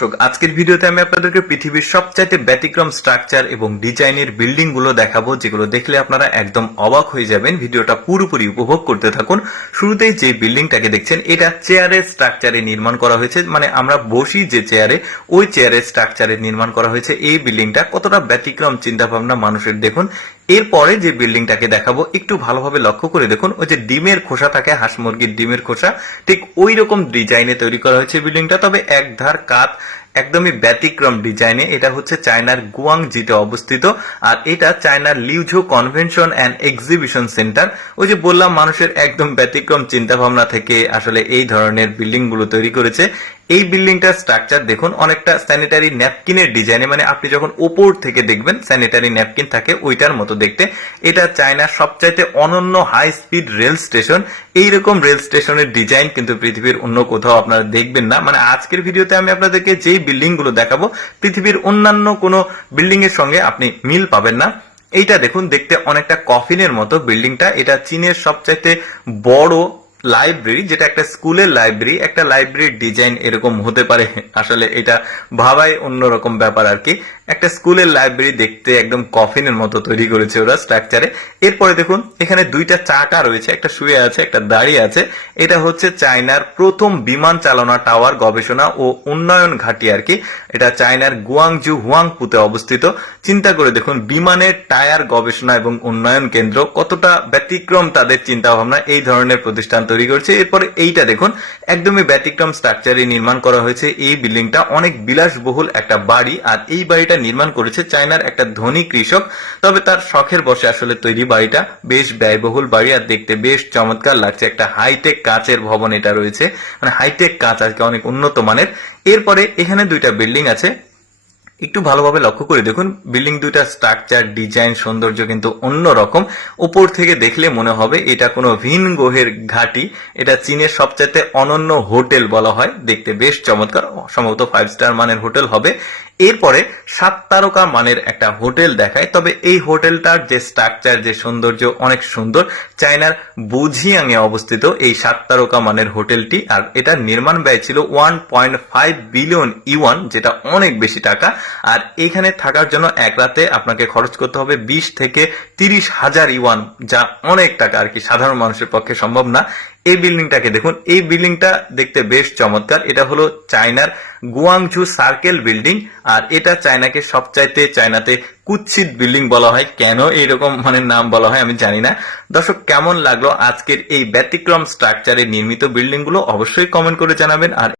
দর্শক, আজকের ভিডিওতে আমি আপনাদেরকে পৃথিবীর সবচাইতে ব্যতিক্রম স্ট্রাকচার এবং ডিজাইনের বিল্ডিংগুলো দেখাবো, যেগুলো দেখলে আপনারা একদম অবাক হয়ে যাবেন। ভিডিওটা পুরোপুরি উপভোগ করতে থাকুন। শুরুতেই যে বিল্ডিংটাকে দেখছেন, এটা চেয়ারের স্ট্রাকচারে নির্মাণ করা হয়েছে। মানে আমরা বসি যে চেয়ারে ওই চেয়ারের স্ট্রাকচারে নির্মাণ করা হয়েছে। এই বিল্ডিংটা কতটা ব্যতিক্রম চিন্তা ভাবনা মানুষের। দেখুন এরপরে যে বিল্ডিংটাকে দেখাবো, একটু ভালোভাবে লক্ষ্য করে দেখুন, ওই যে ডিমের খোসা থাকে, হাঁস মুরগির ডিমের খোসা, ঠিক ওই রকম ডিজাইনে তৈরি করা হয়েছে বিল্ডিংটা, তবে এক ধার কাত একদমই ব্যতিক্রম ডিজাইনে এটা হচ্ছে চায়নার গুয়াংজিতে অবস্থিত, আর এটা চায়নার Liuzhou convention and exhibition centre. ওই যে বললাম, মানুষের একদম ব্যতিক্রম চিন্তা ভাবনা থেকে আসলে এই ধরনের বিল্ডিংগুলো তৈরি করেছে। এই বিল্ডিংটার স্ট্রাকচার দেখুন, অনেকটা স্যানিটারি ন্যাপকিনের ডিজাইনে মানে আপনি যখন ওপর থেকে দেখবেন স্যানিটারি ন্যাপকিন থাকে ওইটার মতো দেখতে। এটা চায়নার সবচাইতে অনন্য হাই স্পিড রেল স্টেশন এইরকম রেল স্টেশনের ডিজাইন কিন্তু পৃথিবীর অন্য কোথাও আপনারা দেখবেন না। মানে আজকের ভিডিওতে আমি আপনাদেরকে যেই বিল্ডিংগুলো দেখাবো। পৃথিবীর অন্যান্য কোনো বিল্ডিং এর সঙ্গে আপনি মিল পাবেন না। এইটা দেখুন, দেখতে অনেকটা কফিনের মতো বিল্ডিংটা এটা চীনের সবচাইতে বড় লাইব্রেরি যেটা একটা স্কুলের লাইব্রেরি একটা লাইব্রেরির ডিজাইন এরকম হতে পারে। আসলে এটা ভাবাই অন্যরকম ব্যাপার আর কি। একটা স্কুলের লাইব্রেরি দেখতে একদম কফিনের মতো তৈরি করেছে ওরা স্ট্রাকচারে এরপরে দেখুন, এখানে দুইটা চাকা রয়েছে, একটা শুয়ে আছে, একটা দাঁড়িয়ে আছে। এটা হচ্ছে চায়নার প্রথম বিমান চালনা টাওয়ার গবেষণা ও উন্নয়ন ঘাঁটি আর কি। এটা চায়নার গুয়াংজু হুয়াংপুতে অবস্থিত। চিন্তা করে দেখুন, বিমানের টায়ার গবেষণা এবং উন্নয়ন কেন্দ্র কতটা ব্যতিক্রম তাদের চিন্তা ভাবনা এই ধরনের প্রতিষ্ঠান তৈরি করেছে। এরপরে এইটা দেখুন, একদমই ব্যতিক্রম স্ট্রাকচারে নির্মাণ করা হয়েছে। এই বিল্ডিংটা অনেক বিলাসবহুল একটা বাড়ি, আর এই বাড়িটা নির্মাণ করেছে চায়নার একটা ধনী কৃষক। তবে তার শখের বসে আসলে তৈরি বাড়িটা বেশ ব্যয়বহুল বাড়ি আর দেখতে বেশ চমৎকার লাগছে। একটা হাইটেক কাচের ভবন এটা রয়েছে। মানে হাইটেক কাচ আজকে অনেক উন্নত মানের। এরপরে এখানে দুইটা বিল্ডিং আছে। একটু ভালোভাবে লক্ষ্য করে দেখুন, বিল্ডিং দুইটা স্ট্রাকচার ডিজাইন সৌন্দর্য কিন্তু অন্য রকম উপর থেকে দেখলে মনে হবে এটা কোনো ভিন গ্রহের ঘাটি। এটা চীনের সবচাইতে অনন্য হোটেল বলা হয়। দেখতে বেশ চমৎকার। সম্ভবত ফাইভ স্টার মানের হোটেল হবে। এরপরে সাত তারকা মানের একটা হোটেল দেখায়। তবে এই হোটেলটার যে স্ট্রাকচার যে সৌন্দর্য অনেক সুন্দর, চায়নার বুঝিয়াংয়ে অবস্থিত এই সাত তারকা মানের হোটেলটি। আর এটার নির্মাণ ব্যয় ছিল one point five billion yuan যেটা অনেক বেশি টাকা। আর এখানে থাকার জন্য এক রাতে আপনাকে খরচ করতে হবে বিশ থেকে তিরিশ হাজার ইউয়ান যা অনেক টাকা আর কি সাধারণ মানুষের পক্ষে সম্ভব না। এই বিল্ডিংটাকে দেখুন, এই বিল্ডিংটা দেখতে বেশ চমৎকার। এটা হলো চায়নার গুয়াংঝু সার্কেল বিল্ডিং, আর এটা চায়নাকে সবচাইতে চায়নাতে কুৎসিত বিল্ডিং বলা হয়। কেন এইরকম মানে নাম বলা হয় আমি জানি না। দর্শক, কেমন লাগল আজকের এই ব্যতিক্রম স্ট্রাকচারে নির্মিত বিল্ডিংগুলো অবশ্যই কমেন্ট করে জানাবেন, আর